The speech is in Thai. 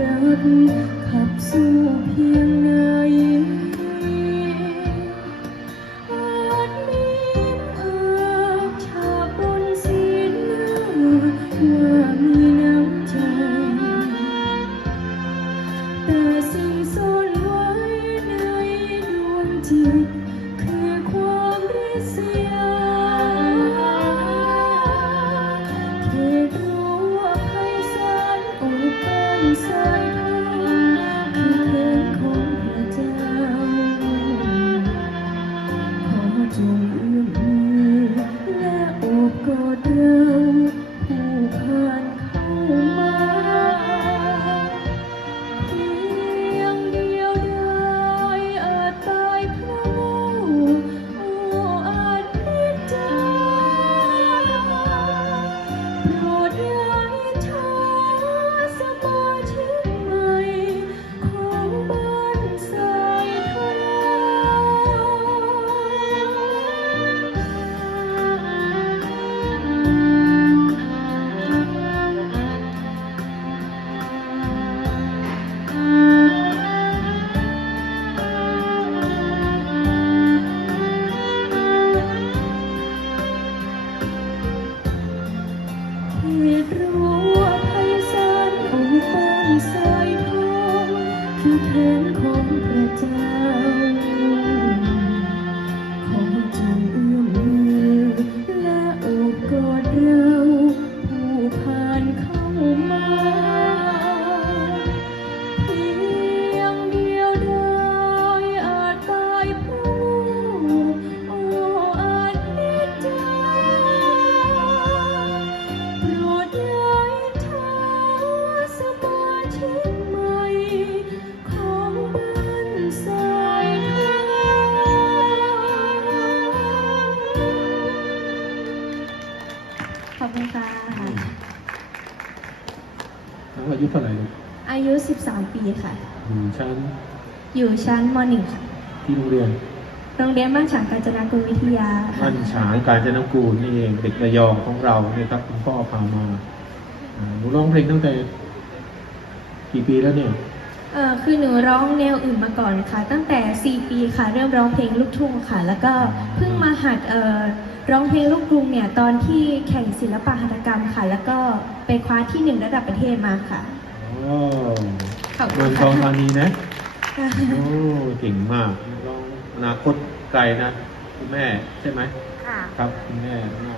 รับขับสู้เพียงไหนอาจมีภาพฉาบนสีหน้าว่ามีน้ำใจ แต่สิ่งซ่อนไว้ในดวงจิต น้องอายุเท่าไหร่ลูกอายุ 13 ปีค่ะ อยู่ชั้น อยู่ชั้นม .1 ค่ะ ที่โรงเรียน โรงเรียนบ้านฉางกาญจนากุลวิทยาค่ะ บ้านฉางการจนกูลนี่เองเด็กระยองของเราเนี่ยครับคุณพ่อพามาอ่าหนูร้องเพลงตั้งแต่ กี่ปีแล้วเนี่ย เอ่อคือหนูร้องแนวอื่นมาก่อนค่ะ ตั้งแต่ 4 ปีค่ะ เริ่มร้องเพลงลูกทุ่งค่ะ แล้วก็เพิ่งมาหัดเอ่อร้องเพลงลูกกรุงเนี่ยตอนที่แข่งศิลปะหัตถกรรมค่ะ แล้วก็ไปคว้าที่หนึ่งระดับประเทศมาค่ะโอ้ขอบคุเมืองณทองค่ะ ธานีนะ โอ้เก่งมากร้องอนาคตไกลนะ คุณแม่ใช่ไหมค่ะ ครับ คุณแม่น่า